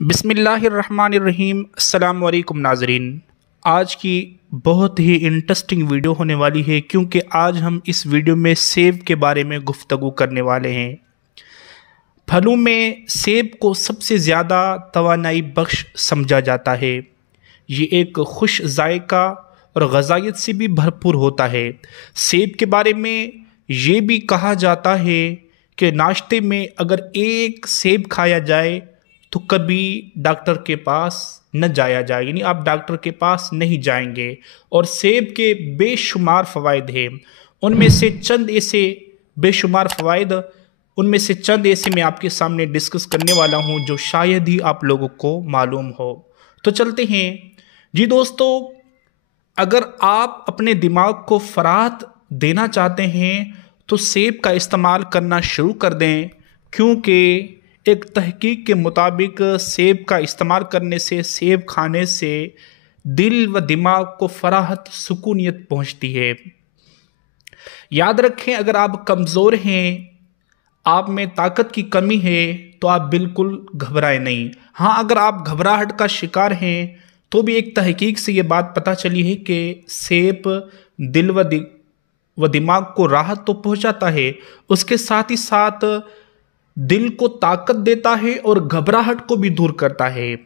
बिस्मिल्लाहिर्रहमानिर्रहीम। अस्सलाम वालेकुम नाज़रीन। आज की बहुत ही इंटरेस्टिंग वीडियो होने वाली है क्योंकि आज हम इस वीडियो में सेब के बारे में गुफ्तगू करने वाले हैं। फलों में सेब को सबसे ज़्यादा तवानाई बख्श समझा जाता है। ये एक खुश जायका और ग़ज़ाइयत से भी भरपूर होता है। सेब के बारे में ये भी कहा जाता है कि नाश्ते में अगर एक सेब खाया जाए तो कभी डॉक्टर के पास न जाया जाए, यानी आप डॉक्टर के पास नहीं जाएंगे। और सेब के बेशुमार फ़वाइद हैं, उनमें से चंद ऐसे बेशुमार फ़वाइद उनमें से चंद ऐसे मैं आपके सामने डिस्कस करने वाला हूं जो शायद ही आप लोगों को मालूम हो। तो चलते हैं जी दोस्तों। अगर आप अपने दिमाग को फराहत देना चाहते हैं तो सेब का इस्तेमाल करना शुरू कर दें, क्योंकि एक तहकीक के मुताबिक सेब का इस्तेमाल करने से, सेब खाने से दिल व दिमाग को फराहत, सुकूनियत पहुंचती है। याद रखें, अगर आप कमज़ोर हैं, आप में ताकत की कमी है, तो आप बिल्कुल घबराएं नहीं। हाँ, अगर आप घबराहट का शिकार हैं तो भी एक तहकीक से ये बात पता चली है कि सेब दिल व दिमाग को राहत तो पहुंचाता है, उसके साथ ही साथ दिल को ताकत देता है और घबराहट को भी दूर करता है।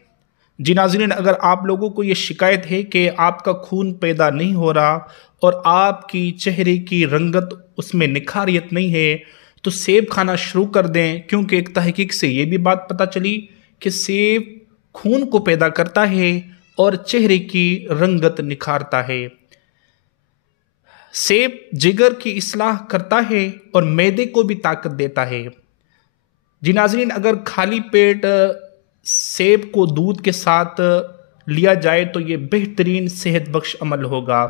जी नाज़रीन, अगर आप लोगों को ये शिकायत है कि आपका खून पैदा नहीं हो रहा और आपकी चेहरे की रंगत उसमें निखारियत नहीं है, तो सेब खाना शुरू कर दें, क्योंकि एक तहकीक से ये भी बात पता चली कि सेब खून को पैदा करता है और चेहरे की रंगत निखारता है। सेब जिगर की इस्लाह करता है और मैदे को भी ताकत देता है। जी नाज़रीन, अगर खाली पेट सेब को दूध के साथ लिया जाए तो ये बेहतरीन सेहत बख्श अमल होगा।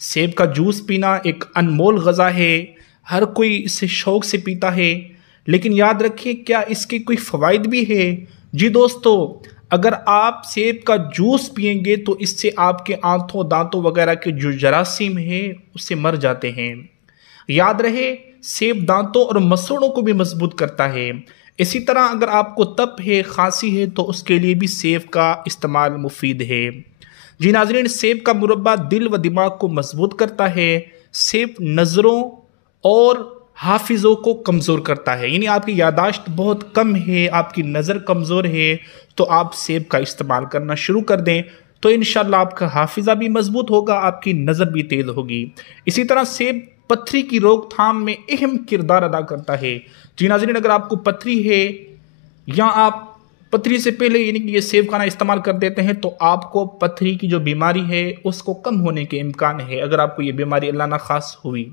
सेब का जूस पीना एक अनमोल ग़ज़ा है, हर कोई इसे शौक़ से पीता है, लेकिन याद रखिए क्या इसके कोई फ़वाइद भी है। जी दोस्तों, अगर आप सेब का जूस पिएंगे तो इससे आपके आंतों, दांतों वगैरह के जो जरासीम है उससे मर जाते हैं। याद रहे, सेब दांतों और मसूड़ों को भी मजबूत करता है। इसी तरह अगर आपको तप है, खांसी है, तो उसके लिए भी सेब का इस्तेमाल मुफीद है। जी नाज़रीन, सेब का मुरब्बा दिल व दिमाग को मजबूत करता है। सेब नज़रों और हाफिज़ों को कमज़ोर करता है, यानी आपकी यादाश्त बहुत कम है, आपकी नज़र कमज़ोर है, तो आप सेब का इस्तेमाल करना शुरू कर दें, तो इंशाअल्लाह आपका हाफिज़ा भी मजबूत होगा, आपकी नज़र भी तेज़ होगी। इसी तरह सेब पथरी की रोकथाम में अहम किरदार अदा करता है। जी नाज़रीन, अगर आपको पथरी है या आप पथरी से पहले यानी कि ये सेब खाना इस्तेमाल कर देते हैं, तो आपको पथरी की जो बीमारी है उसको कम होने के इम्कान है, अगर आपको ये बीमारी अल्लाह ना खास हुई।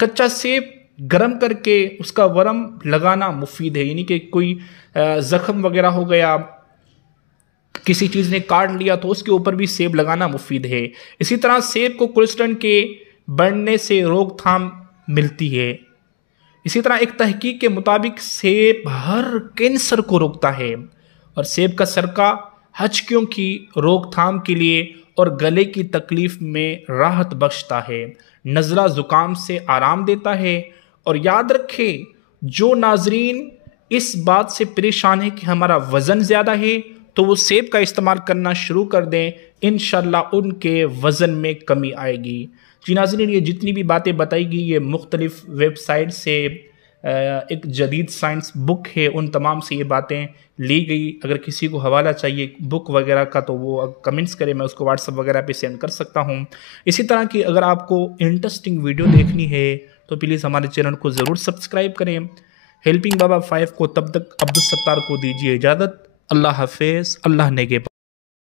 कच्चा सेब गर्म करके उसका वरम लगाना मुफीद है, यानी कि कोई ज़ख्म वगैरह हो गया, किसी चीज़ ने काट लिया, तो उसके ऊपर भी सेब लगाना मुफीद है। इसी तरह सेब को कोलेस्ट्रॉल के बढ़ने से रोकथाम मिलती है। इसी तरह एक तहकीक के मुताबिक सेब हर कैंसर को रोकता है और सेब का सरका हचकियों की रोकथाम के लिए और गले की तकलीफ में राहत बख्शता है, नज़ला ज़ुकाम से आराम देता है। और याद रखें, जो नाज़रीन इस बात से परेशान है कि हमारा वज़न ज़्यादा है, तो वो सेब का इस्तेमाल करना शुरू कर दें, इंशाअल्लाह उनके वज़न में कमी आएगी। जी नाज़रीन, ये जितनी भी बातें बताएगी ये मुख्तलिफ़ वेबसाइट से एक जदीद साइंस बुक है, उन तमाम से ये बातें ली गई। अगर किसी को हवाला चाहिए बुक वगैरह का तो वो कमेंट्स करें, मैं उसको व्हाट्सएप वगैरह पे सेंड कर सकता हूँ। इसी तरह की अगर आपको इंटरेस्टिंग वीडियो देखनी है तो प्लीज़ हमारे चैनल को ज़रूर सब्सक्राइब करें। हेल्पिंग बाबा 5 को तब तक अब्दुल सत्तार को दीजिए इजाज़त। अल्लाह हाफिज़, अल्लाह नेगेबान।